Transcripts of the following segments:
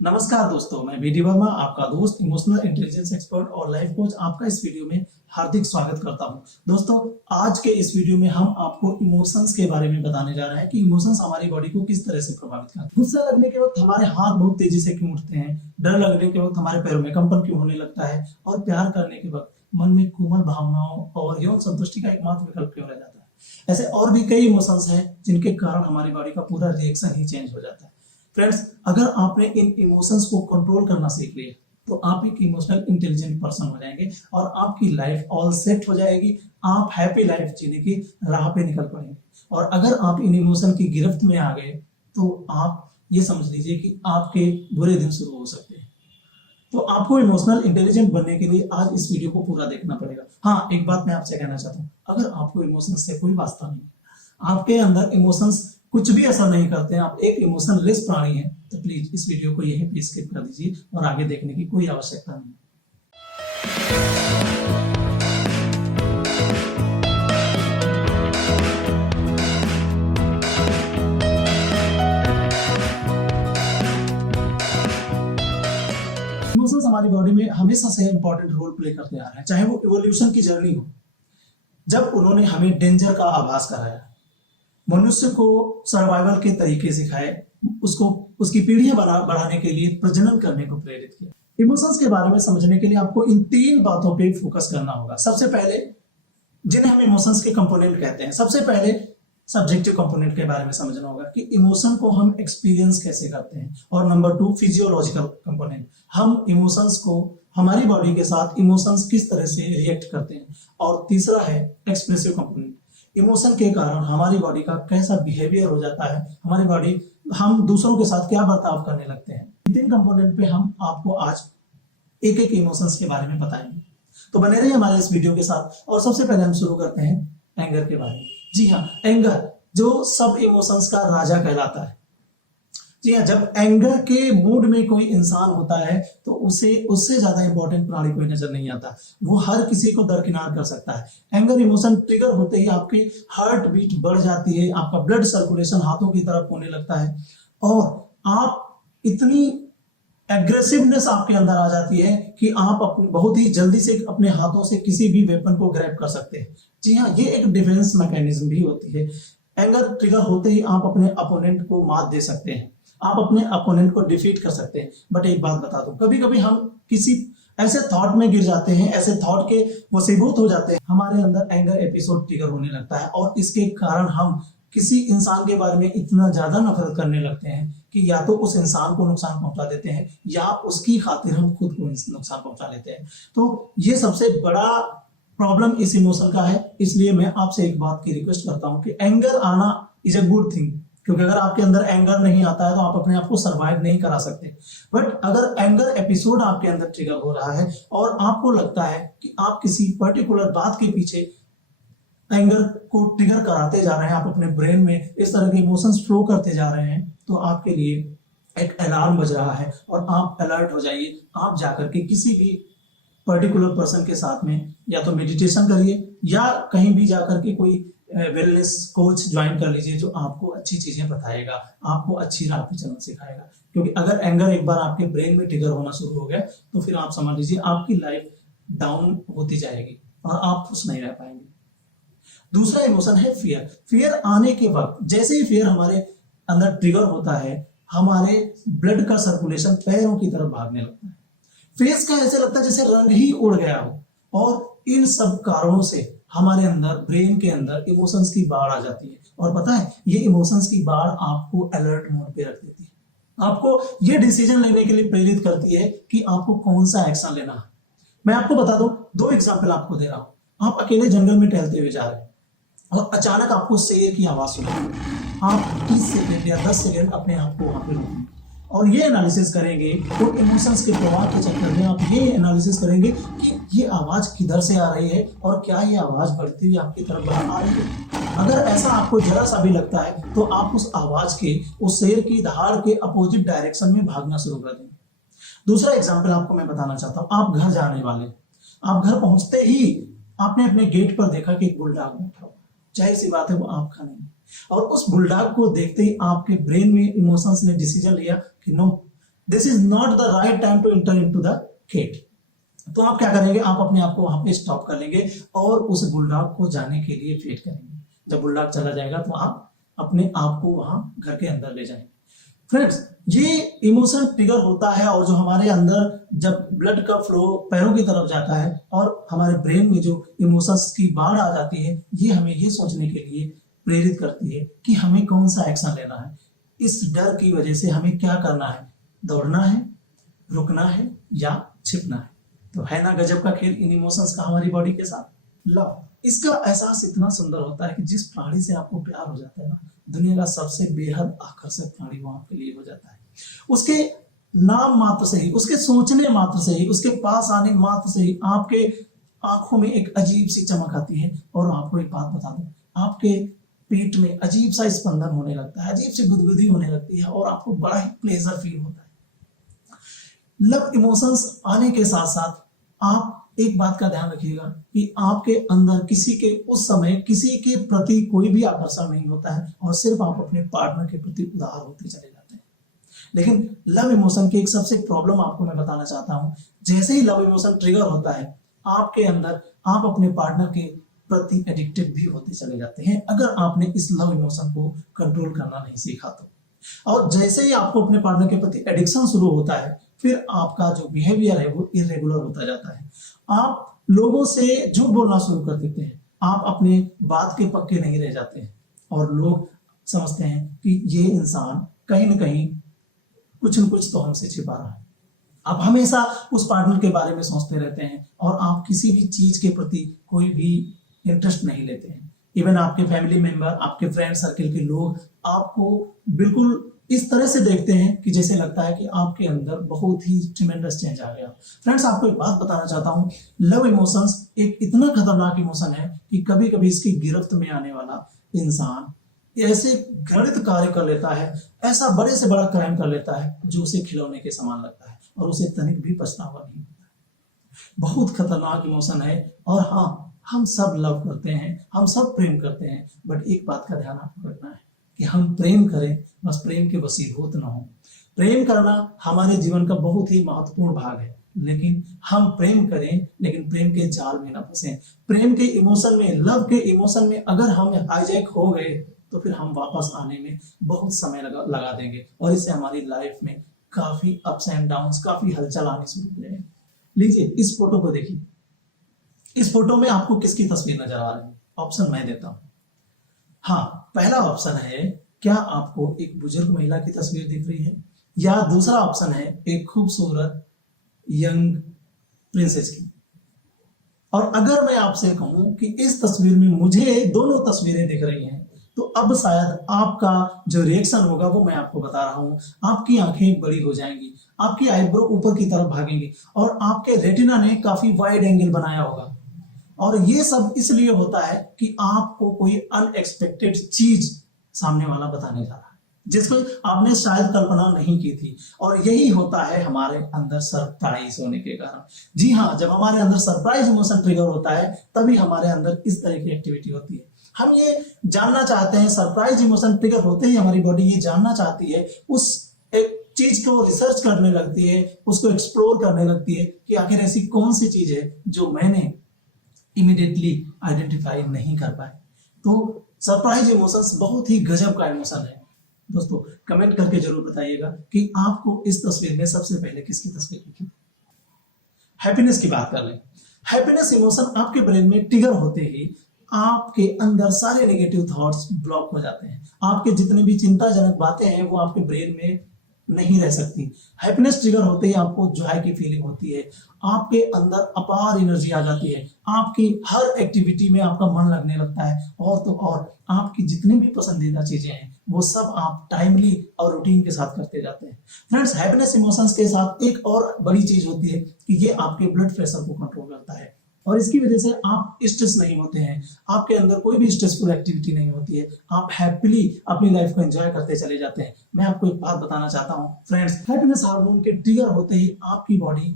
नमस्कार दोस्तों, मैं बीडी वर्मा, आपका दोस्त, इमोशनल इंटेलिजेंस एक्सपर्ट और लाइफ कोच, आपका इस वीडियो में हार्दिक स्वागत करता हूं। दोस्तों, आज के इस वीडियो में हम आपको इमोशंस के बारे में बताने जा रहे हैं कि इमोशंस हमारी बॉडी को किस तरह से प्रभावित करते हैं। गुस्सा लगने के वक्त हमारे हाथ बहुत तेजी से क्यों उठते हैं, डर लगने के वक्त हमारे पैरों में कंपन क्यों होने लगता है और प्यार करने के वक्त मन में कोमल भावनाओं और यौन संतुष्टि का एकमात्र विकल्प क्यों रह जाता है। ऐसे और भी कई इमोशंस हैं जिनके कारण हमारी बॉडी का पूरा रिएक्शन ही चेंज हो जाता है। फ्रेंड्स, अगर आपने इन इमोशंस को कंट्रोल करना सीख लिया तो आप एक इमोशनल इंटेलिजेंट पर्सन हो जाएंगे और आपकी लाइफ ऑल सेट हो जाएगी। आप हैप्पी लाइफ जीने की राह पे निकल पड़ेंगे। और अगर आप इन इमोशन की गिरफ्त में आ गए तो आप ये समझ लीजिए कि आपके बुरे दिन शुरू हो सकते हैं। तो आपको इमोशनल इंटेलिजेंट बनने के लिए आज इस वीडियो को पूरा देखना पड़ेगा। हाँ, एक बात मैं आपसे कहना चाहता हूँ, अगर आपको इमोशंस से कोई वास्ता नहीं, आपके अंदर इमोशंस कुछ भी असर नहीं करते हैं, आप एक इमोशनलेस प्राणी हैं, तो प्लीज इस वीडियो को यहीं पे स्किप कर दीजिए और आगे देखने की कोई आवश्यकता नहीं। इमोशंस हमारी बॉडी में हमेशा से इंपॉर्टेंट रोल प्ले करते आ रहे हैं, चाहे वो इवोल्यूशन की जर्नी हो। जब उन्होंने हमें डेंजर का आभास कराया, मनुष्य को सर्वाइवल के तरीके सिखाए, उसको उसकी पीढ़ियां बढ़ाने के लिए प्रजनन करने को प्रेरित किया। इमोशंस के बारे में समझने के लिए आपको इन 3 बातों पे फोकस करना होगा। सबसे पहले, जिन्हें हम इमोशंस के कंपोनेंट कहते हैं, सबसे पहले सब्जेक्टिव कंपोनेंट के बारे में समझना होगा कि इमोशन को हम एक्सपीरियंस कैसे करते हैं। और नंबर 2, फिजियोलॉजिकल कंपोनेंट, हम इमोशंस को, हमारी बॉडी के साथ इमोशंस किस तरह से रिएक्ट करते हैं। और तीसरा है एक्सप्रेसिव कंपोनेंट, इमोशन के कारण हमारी बॉडी का कैसा बिहेवियर हो जाता है, हमारी बॉडी, हम दूसरों के साथ क्या बर्ताव करने लगते हैं। 3 कंपोनेंट पे हम आपको आज एक एक इमोशंस के बारे में बताएंगे, तो बने रहिए हमारे इस वीडियो के साथ। और सबसे पहले हम शुरू करते हैं एंगर के बारे में। जी हाँ, एंगर जो सब इमोशंस का राजा कहलाता है। जी हाँ, जब एंगर के मूड में कोई इंसान होता है तो उसे उससे ज्यादा इंपॉर्टेंट प्राणी कोई नजर नहीं आता। वो हर किसी को दरकिनार कर सकता है। एंगर इमोशन ट्रिगर होते ही आपकी हार्ट बीट बढ़ जाती है, आपका ब्लड सर्कुलेशन हाथों की तरफ होने लगता है और आप इतनी एग्रेसिवनेस आपके अंदर आ जाती है कि आप बहुत ही जल्दी से अपने हाथों से किसी भी वेपन को ग्रैब कर सकते हैं। जी हाँ, ये एक डिफेंस मैकेनिज्म भी होती है। एंगर ट्रिगर होते ही आप अपने अपोनेंट को मात दे सकते हैं, आप अपने अपोनेंट को डिफीट कर सकते हैं। बट एक बात बता दूं, कभी कभी हम किसी ऐसे थॉट में गिर जाते हैं, ऐसे थॉट के वसीभूत हो जाते हैं, हमारे अंदर एंगर एपिसोड ट्रिगर होने लगता है और इसके कारण हम किसी इंसान के बारे में इतना ज्यादा नफरत करने लगते हैं कि या तो उस इंसान को नुकसान पहुंचा देते हैं या उसकी खातिर हम खुद को नुकसान पहुंचा लेते हैं। तो ये सबसे बड़ा प्रॉब्लम इस इमोशन का है। इसलिए मैं आपसे एक बात की रिक्वेस्ट करता हूं कि एंगर आना इज अ गुड थिंग, क्योंकि अगर आपके अंदर एंगर नहीं आता है तो आप अपने आप को सरवाइव नहीं करा सकते। बट अगर एंगर एपिसोड आपके अंदर ट्रिगर हो रहा है और आपको लगता है कि आप किसी पर्टिकुलर बात के पीछे एंगर को ट्रिगर कराते जा रहे हैं, आप अपने ब्रेन में इस तरह के इमोशंस फ्लो करते जा रहे हैं, तो आपके लिए एक अलार्म बज रहा है और आप अलर्ट हो जाइए। आप जाकर के किसी भी पर्टिकुलर पर्सन के साथ में या तो मेडिटेशन करिए या कहीं भी जाकर के कोई वेलनेस कोच ज्वाइन कर लीजिए जो आपको अच्छी चीजें बताएगा, आपको अच्छी राह पे चलना सिखाएगा। क्योंकि अगर एंगर एक बार आपके ब्रेन में ट्रिगर होना शुरू हो गया तो फिर आप समझ लीजिए आपकी लाइफ डाउन होती जाएगी और आप खुश नहीं रह पाएंगे। दूसरा इमोशन है फियर। फियर आने के वक्त, जैसे ही फियर हमारे अंदर ट्रिगर होता है, हमारे ब्लड का सर्कुलेशन पैरों की तरफ भागने लगता है, फेस का ऐसे लगता है जैसे रंग ही उड़ गया हो। और इन सब कारणों से हमारे अंदर, ब्रेन के अंदर इमोशंस की बाढ़ आ जाती है। और पता है, ये इमोशंस की बाढ़ आपको अलर्ट मोड पे रख देती है, आपको ये डिसीजन लेने के लिए प्रेरित करती है कि आपको कौन सा एक्शन लेना है। मैं आपको बता दूं, 2 एग्जाम्पल आपको दे रहा हूं। आप अकेले जंगल में टहलते हुए जा रहे हैं और अचानक आपको शेर की आवाज सुनाई। आप 30 सेकेंड या 10 सेकेंड अपने आप को वहां पे रोकेंगे और ये एनालिसिस करेंगे, तो इमोशंस के प्रवाह के चक्कर में आप ये एनालिसिस करेंगे कि ये आवाज किधर से आ रही है और क्या ये आवाज बढ़ती हुई आपकी तरफ आ रही है। अगर ऐसा आपको जरा सा भी लगता है तो आप उस आवाज के, उस शेर की दहाड़ के अपोजिट डायरेक्शन में भागना शुरू कर देंगे। दूसरा एग्जाम्पल आपको मैं बताना चाहता हूँ। आप घर जाने वाले, आप घर पहुंचते ही आपने अपने गेट पर देखा कि एक बुलडॉग बैठा हुआ, जाहिर सी बात है वो आपका नहीं। और उस बुलडॉग को देखते ही आपके ब्रेन में इमोशंस ने डिसीजन लिया कि no, this is not the right time to enter into the CAT. तो आप क्या करेंगे, आप अपने आप को वहां पे स्टॉप कर लेंगे और उस बुलडॉग को जाने के लिए वेट करेंगे। जब बुलडॉग चला जाएगा तो आप अपने आप को वहां घर के अंदर ले जाएंगे। फ्रेंड्स, ये इमोशन ट्रिगर होता है और जो हमारे अंदर जब ब्लड का फ्लो पैरों की तरफ जाता है और हमारे ब्रेन में जो इमोशंस की बाढ़ आ जाती है, ये हमें ये सोचने के लिए प्रेरित करती है कि हमें कौन सा एक्शन लेना है। इस डर की वजह से हमें क्या करना है, दौड़ना है, रुकना है या छिपना है। तो है ना गजब का खेल इन इमोशंस का हमारी बॉडी के साथ। लव, इसका एहसास इतना सुंदर होता है कि जिस प्राणी से आपको प्यार हो जाता है ना, दुनिया का सबसे बेहद आकर्षक प्राणी वो आपके लिए हो जाता है। उसके नाम मात्र से ही, उसके सोचने मात्र से ही, उसके पास आने मात्र से ही आपके आंखों में एक अजीब सी चमक आती है। और आपको एक बात बता दूं, आपके पेट में अजीब सा स्पंदन होने लगता है, अजीब सी गुदगुदी होने लगती है और आपको बड़ा ही प्लेजर फील होता है। लव इमोशंस आने के साथ साथ आप एक बात का ध्यान रखिएगा कि आपके अंदर किसी के उस समय किसी के प्रति कोई भी आकर्षण नहीं होता है और सिर्फ आप अपने पार्टनर के प्रति उदार होते चले जाते हैं। लेकिन लव इमोशन की एक सबसे प्रॉब्लम आपको मैं बताना चाहता हूं, जैसे ही लव इमोशन ट्रिगर होता है आपके अंदर, आप अपने पार्टनर के प्रति एडिक्टेड भी होते चले जाते हैं, अगर आपने इस लव इमोशन को कंट्रोल करना नहीं सीखा तो। और जैसे ही आपको अपने पार्टनर के प्रति एडिक्शन शुरू होता है, फिर आपका जो बिहेवियर है वो इरेगुलर होता जाता है। आप लोगों से झूठ बोलना शुरू कर देते हैं, आप अपने बात के पक्के नहीं रह जाते हैं और लोग समझते हैं कि ये इंसान कहीं ना कहीं कुछ न कुछ तो हमसे छिपा रहा है। आप हमेशा उस पार्टनर के बारे में सोचते रहते हैं और आप किसी भी चीज के प्रति कोई भी इंटरेस्ट नहीं लेते हैं। इवन आपके फैमिली मेंबर, आपके फ्रेंड सर्किल के लोग आपको बिल्कुल इस तरह से देखते हैं कि जैसे लगता है कि आपके अंदर बहुत ही ट्रिमेंडस चेंज आ गया। फ्रेंड्स, आपको एक बात बताना चाहता हूं, लव इमोशंस एक इतना खतरनाक इमोशन है कि कभी कभी इसकी गिरफ्त में आने वाला इंसान ऐसे घृणित कार्य कर लेता है, ऐसा बड़े से बड़ा क्राइम कर लेता है जो उसे खिलौने के समान लगता है और उसे तनिक भी पछतावा नहीं होता है। बहुत खतरनाक इमोशन है। और हाँ, हम सब लव करते हैं, हम सब प्रेम करते हैं, बट एक बात का ध्यान आपको रखना है कि हम प्रेम करें, बस प्रेम के वशीभूत ना हो। प्रेम करना हमारे जीवन का बहुत ही महत्वपूर्ण भाग है, लेकिन हम प्रेम करें लेकिन प्रेम के जाल में ना फंसे। प्रेम के इमोशन में, लव के इमोशन में अगर हम हाईजैक हो गए तो फिर हम वापस आने में बहुत समय लगा देंगे और इससे हमारी लाइफ में काफी अप्स एंड डाउन्स, काफी हलचल आनी शुरू हो जाएगी। लीजिए इस फोटो को देखिए। इस फोटो में आपको किसकी तस्वीर नजर आ रही है? ऑप्शन मैं देता हूं। हाँ, पहला ऑप्शन है, क्या आपको एक बुजुर्ग महिला की तस्वीर दिख रही है? या दूसरा ऑप्शन है एक खूबसूरत यंग प्रिंसेस की। और अगर मैं आपसे कहूं कि इस तस्वीर में मुझे दोनों तस्वीरें दिख रही हैं, तो अब शायद आपका जो रिएक्शन होगा वो मैं आपको बता रहा हूं। आपकी आंखें बड़ी हो जाएंगी, आपकी आईब्रो ऊपर की तरफ भागेंगी और आपके रेटिना ने काफी वाइड एंगल बनाया होगा। और ये सब इसलिए होता है कि आपको कोई अनएक्सपेक्टेड चीज सामने वाला बताने जा रहा है जिसको आपने शायद कल्पना नहीं की थी। और यही होता है हमारे अंदर सरप्राइज होने के कारण। जी हाँ, जब हमारे अंदर सरप्राइज इमोशन ट्रिगर होता है तभी हमारे अंदर इस तरह की एक्टिविटी होती है। हम ये जानना चाहते हैं, सरप्राइज इमोशन ट्रिगर होते ही हमारी बॉडी ये जानना चाहती है, उस एक चीज को रिसर्च करने लगती है, उसको एक्सप्लोर करने लगती है कि आखिर ऐसी कौन सी चीज है जो मैंने इमीडिएटली आइडेंटिफाई नहीं कर पाए। तो सरप्राइज इमोशंस बहुत ही गजब का इमोशन है। दोस्तों, कमेंट करके जरूर बताइएगा कि आपको इस तस्वीर में सबसे पहले किसकी तस्वीर दिखी। हैप्पीनेस की बात कर लें। हैप्पीनेस इमोशन आपके ब्रेन में ट्रिगर होते ही आपके अंदर सारे नेगेटिव थॉट्स ब्लॉक हो जाते हैं। आपके जितनी भी चिंताजनक बातें हैं वो आपके ब्रेन में नहीं रह सकती। हैप्पीनेस ट्रिगर होते ही आपको जॉय की फीलिंग होती है, आपके अंदर अपार एनर्जी आ जाती है, आपकी हर एक्टिविटी में आपका मन लगने लगता है और तो और आपकी जितनी भी पसंदीदा चीजें हैं वो सब आप टाइमली और रूटीन के साथ करते जाते हैं। फ्रेंड्स, हैप्पीनेस इमोशंस के साथ एक और बड़ी चीज होती है कि ये आपके ब्लड प्रेशर को कंट्रोल करता है और इसकी वजह से आप स्ट्रेस नहीं होते हैं, आपके अंदर कोई भी स्ट्रेसफुल एक्टिविटी नहीं होती है, आप हैप्पीली अपनी लाइफ को एंजॉय करते चले जाते हैं। मैं आपको एक बात बताना चाहता हूं फ्रेंड्स, हैप्पीनेस हार्मोन के ट्रिगर होते ही आपकी बॉडी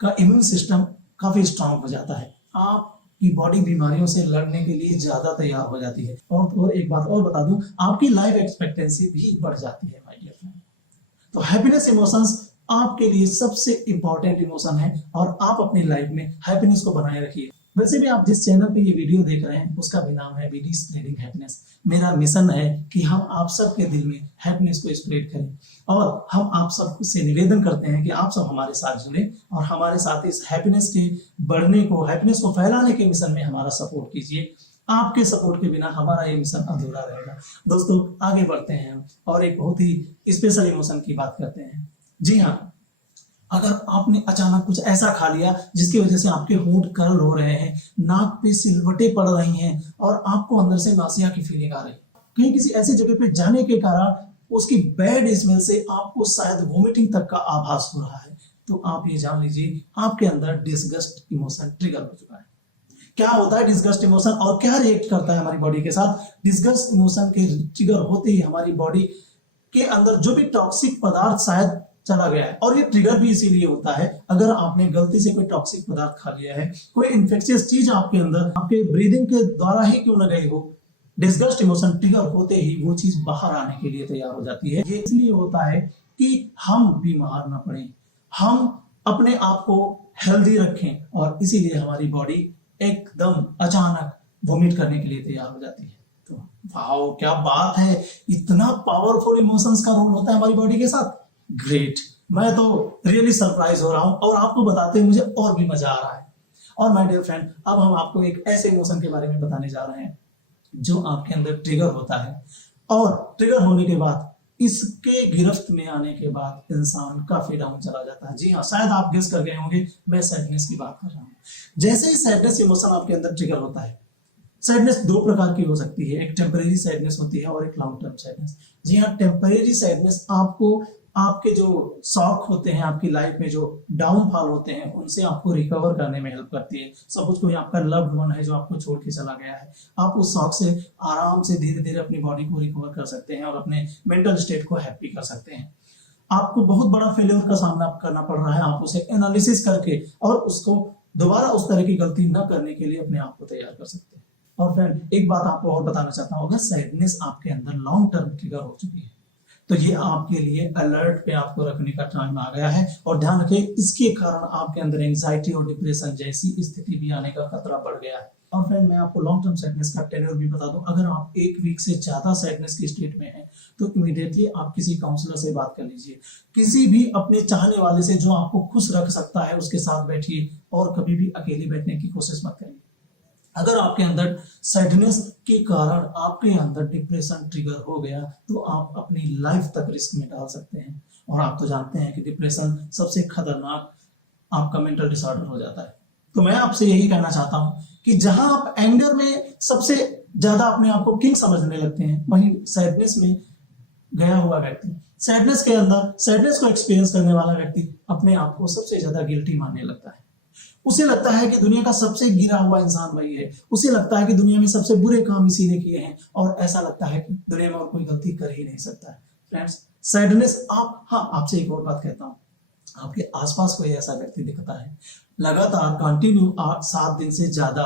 का इम्यून सिस्टम काफी स्ट्रांग हो जाता है, आपकी बॉडी बीमारियों से लड़ने के लिए ज्यादा तैयार हो जाती है। और एक बात और बता दूं, आपकी लाइफ एक्सपेक्टेंसी भी बढ़ जाती है माय डियर फ्रेंड। तो हैप्पीनेस इमोशंस आपके लिए सबसे इंपॉर्टेंट इमोशन है और आप अपनी लाइफ में हैप्पीनेस को बनाए रखिए। वैसे भी आप जिस चैनल पे ये वीडियो देख रहे हैं उसका भी नाम है बीडी स्प्रेडिंग हैप्पीनेस। मेरा मिशन है कि हम आप सबके दिल में हैप्पीनेस को स्प्रेड करें और हम आप सब से निवेदन करते हैं कि आप सब हमारे साथ जुड़े और हमारे साथ इस हैप्पीनेस के बढ़ने को, हैप्पीनेस को फैलाने के मिशन में हमारा सपोर्ट कीजिए। आपके सपोर्ट के बिना हमारा ये मिशन अधूरा रहेगा। दोस्तों आगे बढ़ते हैं हम और एक बहुत ही स्पेशल इमोशन की बात करते हैं। जी हाँ, अगर आपने अचानक कुछ ऐसा खा लिया जिसकी वजह से आपके होंठ कर्ल हो रहे हैं, नाक पे सिलवटें पड़ रही हैं और आपको अंदर से नासिया की फीलिंग आ रही है, कहीं किसी ऐसी जगह पे जाने के कारण उसकी बैड स्मेल से आपको शायद वोमिटिंग तक का आभास हो रहा है, तो आप ये जान लीजिए आपके अंदर डिसगस्ट इमोशन ट्रिगर हो चुका है। क्या होता है डिसगस्ट इमोशन और क्या रिएक्ट करता है हमारी बॉडी के साथ? डिसगस्ट इमोशन के ट्रिगर होते ही हमारी बॉडी के अंदर जो भी टॉक्सिक पदार्थ शायद चला गया है, और ये ट्रिगर भी इसीलिए होता है अगर आपने गलती से कोई टॉक्सिक पदार्थ खा लिया है, कोई इन्फेक्शियस चीज आपके अंदर आपके ब्रीदिंग के द्वारा ही क्यों न गई हो, डिसगस्ट इमोशन ट्रिगर होते ही वो चीज बाहर आने के लिए तैयार हो जाती है। ये इसलिए होता है कि हम बीमार ना पड़े, हम अपने आप को हेल्दी रखें और इसीलिए हमारी बॉडी एकदम अचानक वोमिट करने के लिए तैयार हो जाती है। तो वाओ, क्या बात है, इतना पावरफुल इमोशंस का रोल होता है हमारी बॉडी के साथ। ग्रेट, मैं तो रियली सरप्राइज हो रहा हूं और आपको बताते हुए मुझे और भी मजा आ रहा है। और माय डियर फ्रेंड, अब हम आपको एक ऐसे इमोशन के बारे में बताने जा रहे हैं जो आपके अंदर ट्रिगर होता है और ट्रिगर होने के बाद इसके गिरफ्त में आने के बाद इंसान काफी डाउन चला जाता है। जी हाँ, शायद आप गेस कर गए होंगे, मैं सैडनेस की बात कर रहा हूँ। जैसे ही सैडनेस इमोशन आपके अंदर ट्रिगर होता है, सैडनेस दो प्रकार की हो सकती है, एक टेम्परेरी सैडनेस होती है और एक लॉन्ग टर्म सैडनेस। जी हाँ, टेम्परेरी सैडनेस आपको आपके जो शौक होते हैं, आपकी लाइफ में जो डाउनफॉल होते हैं, उनसे आपको रिकवर करने में हेल्प करती है। सपोज कोई आपका लव्ड वन है जो आपको छोड़ के चला गया है, आप उस शौक से आराम से धीरे धीरे अपनी बॉडी को रिकवर कर सकते हैं और अपने मेंटल स्टेट को हैप्पी कर सकते हैं। आपको बहुत बड़ा फेलियर का सामना करना पड़ रहा है, आप उसे एनालिसिस करके और उसको दोबारा उस तरह की गलती न करने के लिए अपने आप को तैयार कर सकते हैं। और फ्रेंड, एक बात आपको और बताना चाहता हूँ, अगर सैडनेस आपके अंदर लॉन्ग टर्म ट्रिगर हो चुकी है तो ये आपके लिए अलर्ट पे आपको रखने का टाइम आ गया है। और ध्यान रखें, इसके कारण आपके अंदर एंजाइटी और डिप्रेशन जैसी स्थिति भी आने का खतरा बढ़ गया है। और फ्रेंड, मैं आपको लॉन्ग टर्म सैडनेस का टेन्योर भी बता दूं, अगर आप एक वीक से ज्यादा सैडनेस की स्टेट में हैं तो इमीडिएटली आप किसी काउंसलर से बात कर लीजिए। किसी भी अपने चाहने वाले से जो आपको खुश रख सकता है उसके साथ बैठिए और कभी भी अकेले बैठने की कोशिश मत करिए। अगर आपके अंदर सैडनेस के कारण आपके अंदर डिप्रेशन ट्रिगर हो गया तो आप अपनी लाइफ तक रिस्क में डाल सकते हैं। और आप तो जानते हैं कि डिप्रेशन सबसे खतरनाक आपका मेंटल डिसऑर्डर हो जाता है। तो मैं आपसे यही कहना चाहता हूं कि जहां आप एंगर में सबसे ज्यादा अपने आप को किंग समझने लगते हैं, वहीं सैडनेस में गया हुआ व्यक्ति, सैडनेस के अंदर सैडनेस को एक्सपीरियंस करने वाला व्यक्ति अपने आप को सबसे ज्यादा गिल्टी मानने लगता है। उसे लगता है कि दुनिया का सबसे गिरा हुआ इंसान वही है, उसे लगता है कि दुनिया में सबसे बुरे काम इसी ने किए हैं और ऐसा लगता है कि दुनिया में और कोई गलती कर ही नहीं सकता है। फ्रेंड्स, सैडनेस आपसे एक और बात कहता हूं, आपके आसपास कोई ऐसा व्यक्ति दिखता है लगातार कंटिन्यू 7 दिन से ज्यादा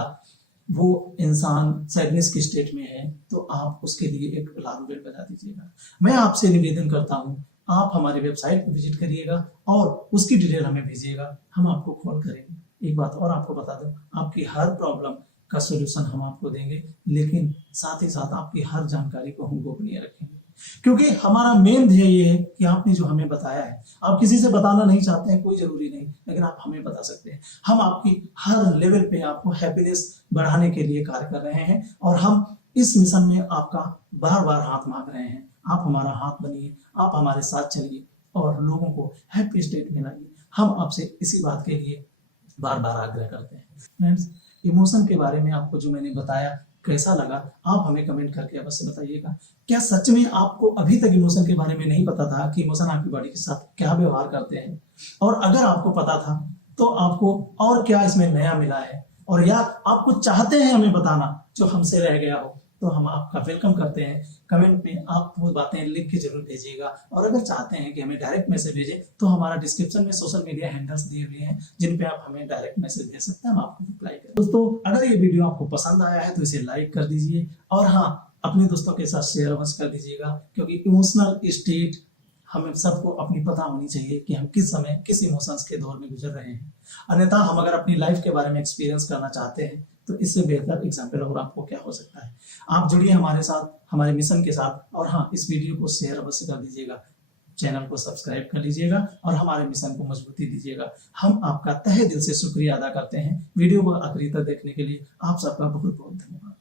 वो इंसान सैडनेस की स्टेट में है, तो आप उसके लिए एक अलार्म बेल बजा दीजिएगा। मैं आपसे निवेदन करता हूं, आप हमारी वेबसाइट पर विजिट करिएगा और उसकी डिटेल हमें भेजिएगा, हम आपको कॉल करेंगे। एक बात और आपको बता दूं, आपकी हर प्रॉब्लम का सॉल्यूशन हम आपको देंगे, लेकिन साथ ही साथ आपकी हर जानकारी को हम गोपनीय रखेंगे, क्योंकि हमारा मेन ध्येय ये है कि आपने जो हमें बताया है, आप किसी से बताना नहीं चाहते हैं, कोई जरूरी नहीं, लेकिन आप हमें बता सकते हैं। हम आपकी हर लेवल पे आपको हैप्पीनेस बढ़ाने के लिए कार्य कर रहे हैं और हम इस मिशन में आपका बार बार हाथ मांग रहे हैं। आप हमारा हाथ बनिए, आप हमारे साथ चलिए और लोगों को हैप्पी स्टेट में लाइए। हम आपसे इसी बात के लिए बार बार आग्रह करते हैं। फ्रेंड्स, इमोशन के बारे में आपको जो मैंने बताया कैसा लगा, आप हमें कमेंट करके अवश्य बताइएगा। क्या सच में आपको अभी तक इमोशन के बारे में नहीं पता था कि इमोशन आपकी बॉडी के साथ क्या व्यवहार करते हैं? और अगर आपको पता था तो आपको और क्या इसमें नया मिला है, और या आप कुछ चाहते हैं हमें बताना जो हमसे रह गया हो, तो हम आपका वेलकम करते हैं। कमेंट में आप वो बातें लिख के जरूर भेजिएगा। और अगर चाहते हैं कि हमें डायरेक्ट मैसेज भेजें तो हमारा डिस्क्रिप्शन में सोशल मीडिया हैंडल्स दिए हुए हैं जिन पे आप हमें डायरेक्ट मैसेज भेज सकते हैं, हम आपको रिप्लाई करें। दोस्तों, अगर ये वीडियो आपको पसंद आया है तो इसे लाइक कर दीजिए और हाँ, अपने दोस्तों के साथ शेयर अवश्य कर दीजिएगा, क्योंकि इमोशनल स्टेट हमें सबको अपनी पता होनी चाहिए कि हम किस समय किस इमोशंस के दौर में गुजर रहे हैं। अन्यथा हम अगर अपनी लाइफ के बारे में एक्सपीरियंस करना चाहते हैं तो इससे बेहतर एग्जाम्पल और आपको क्या हो सकता है। आप जुड़िए हमारे साथ, हमारे मिशन के साथ, और हाँ, इस वीडियो को शेयर अवश्य कर दीजिएगा, चैनल को सब्सक्राइब कर लीजिएगा और हमारे मिशन को मजबूती दीजिएगा। हम आपका तहे दिल से शुक्रिया अदा करते हैं वीडियो को आखिरी तक देखने के लिए। आप सबका बहुत बहुत धन्यवाद।